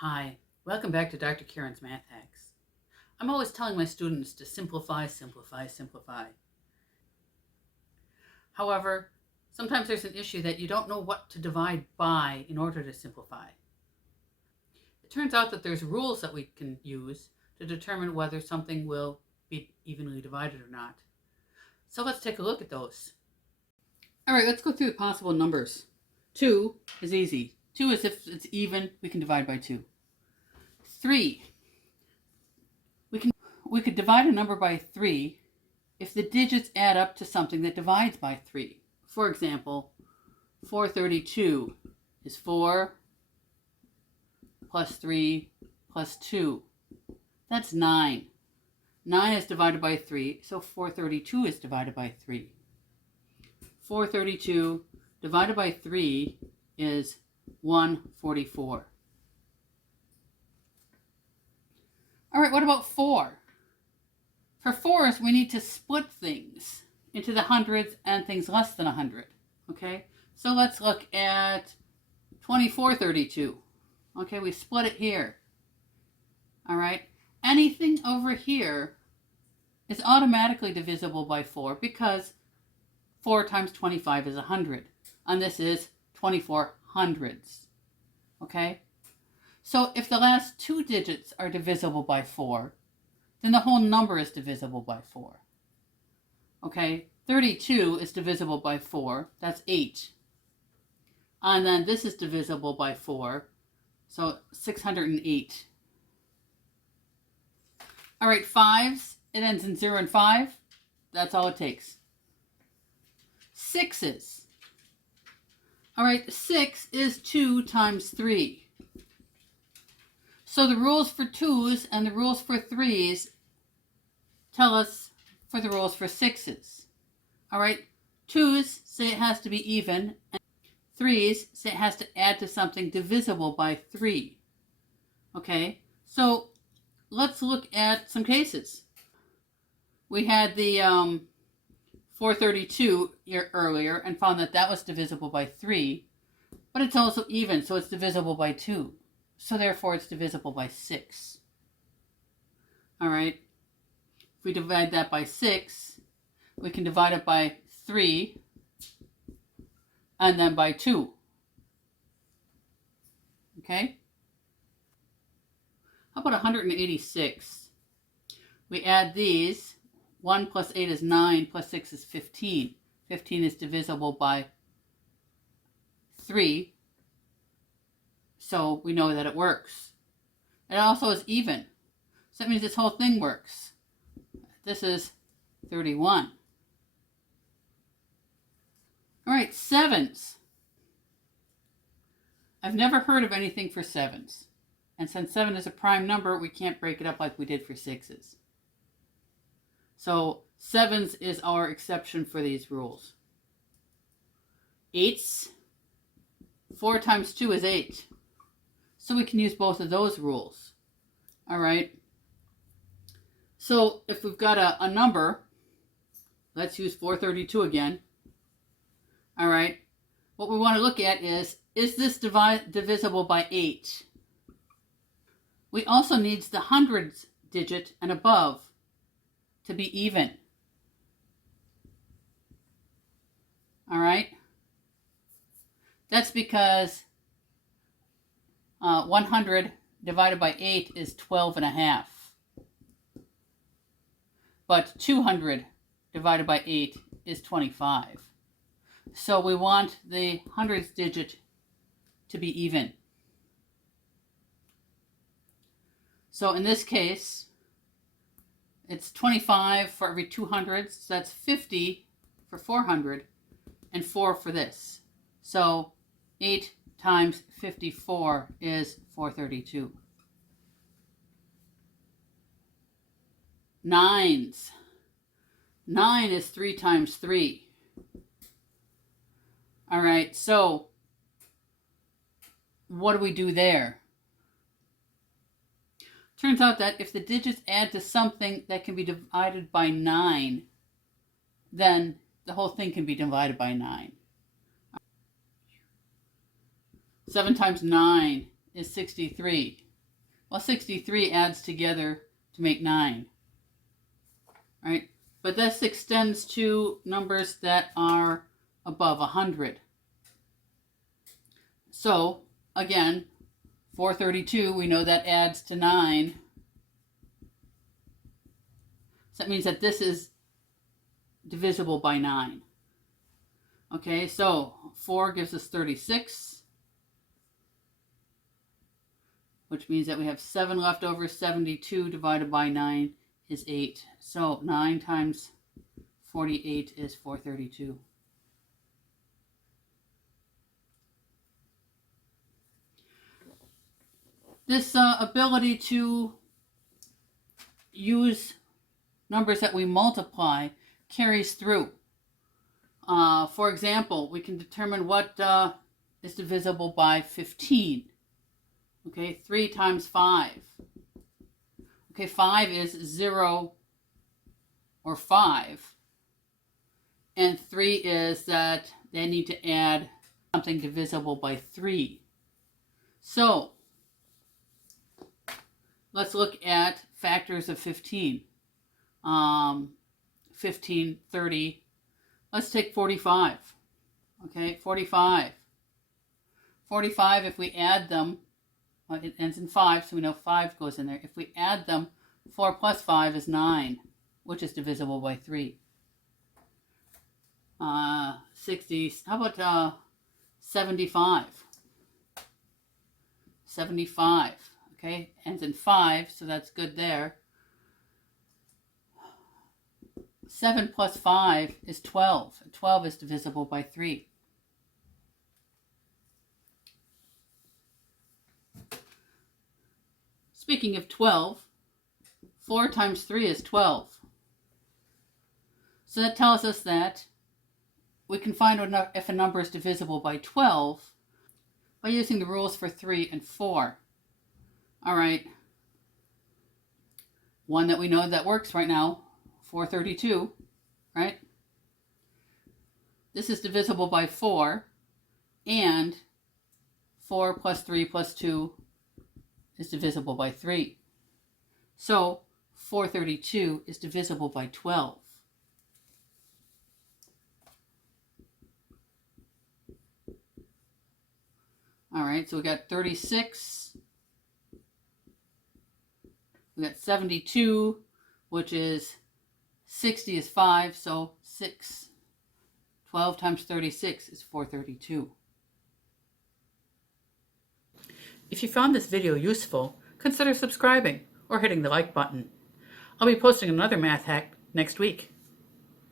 Hi, welcome back to Dr. Karen's Math Hacks. I'm always telling my students to simplify, simplify, simplify. However, sometimes there's an issue that you don't know what to divide by in order to simplify. It turns out that there's rules that we can use to determine whether something will be evenly divided or not. So let's take a look at those. All right, let's go through the possible numbers. 2 is easy. 2 is if it's even, we can divide by 2. 3. We could divide a number by 3 if the digits add up to something that divides by 3. For example, 432 is 4 plus 3 plus 2. That's 9. 9 is divided by 3, so 432 is divided by 3. 432 divided by 3 is 144. All right, what about 4? For 4s, we need to split things into the hundreds and things less than 100, okay? So let's look at 2432. Okay, we split it here. All right, anything over here is automatically divisible by 4 because 4 times 25 is 100, and this is 24 hundredths, okay? So if the last two digits are divisible by 4, then the whole number is divisible by 4. Okay, 32 is divisible by 4, that's 8. And then this is divisible by 4, so 608. All right, 5s, it ends in 0 and 5. That's all it takes. 6s. All right, 6 is 2 times 3. So the rules for 2s and the rules for 3s tell us for the rules for 6s. All right, 2s say it has to be even, and 3s say it has to add to something divisible by 3. Okay, so let's look at some cases. We had the 432 earlier and found that that was divisible by 3, but it's also even, so it's divisible by 2. So therefore it's divisible by 6. All right, if we divide that by 6, we can divide it by 3 and then by 2. Okay? How about 186? We add these. 1 plus 8 is 9, plus 6 is 15. 15 is divisible by 3. So we know that it works. It also is even. So that means this whole thing works. This is 31. All right, 7s. I've never heard of anything for 7s. And since 7 is a prime number, we can't break it up like we did for 6s. So 7s is our exception for these rules. 8s. 4 times 2 is 8. So we can use both of those rules. All right. So if we've got a number, let's use 432 again. All right. What we want to look at is this divisible by 8? We also need the hundreds digit and above to be even. All right. That's because 100 divided by 8 is 12 and a half. But 200 divided by 8 is 25. So we want the hundreds digit to be even. So in this case, it's 25 for every 200, so that's 50 for 400, and 4 for this. So 8 times 54 is 432. 9s. 9 is 3 times 3. All right, so what do we do there? Turns out that if the digits add to something that can be divided by 9, then the whole thing can be divided by 9. 7 times 9 is 63. Well, 63 adds together to make 9. Right? But this extends to numbers that are above 100. So, again, 432, we know that adds to 9. So that means that this is divisible by 9. Okay, so 4 gives us 36, which means that we have 7 left over. 72 divided by 9 is 8. So 9 times 48 is 432. This ability to use numbers that we multiply carries through. For example, we can determine what is divisible by 15. Okay, 3 times 5. Okay, 5 is 0 or 5. And 3 is that they need to add something divisible by 3. So, let's look at factors of 15. 15, 30. Let's take 45. Okay, 45. 45, if we add them, well, it ends in 5, so we know 5 goes in there. If we add them, 4 plus 5 is 9, which is divisible by 3. 60, how about 75? 75, okay, ends in 5, so that's good there. 7 plus 5 is 12. 12 is divisible by 3. Speaking of 12, 4 times 3 is 12. So that tells us that we can find if a number is divisible by 12 by using the rules for 3 and 4. All right. One that we know that works right now, 432, right? This is divisible by 4, and 4 plus 3 plus 2 is divisible by 3. So 432 is divisible by 12. All right, so we got 36. We got 72, which is 60 is 5, so 6. 12 times 36 is 432. If you found this video useful, consider subscribing or hitting the like button. I'll be posting another math hack next week.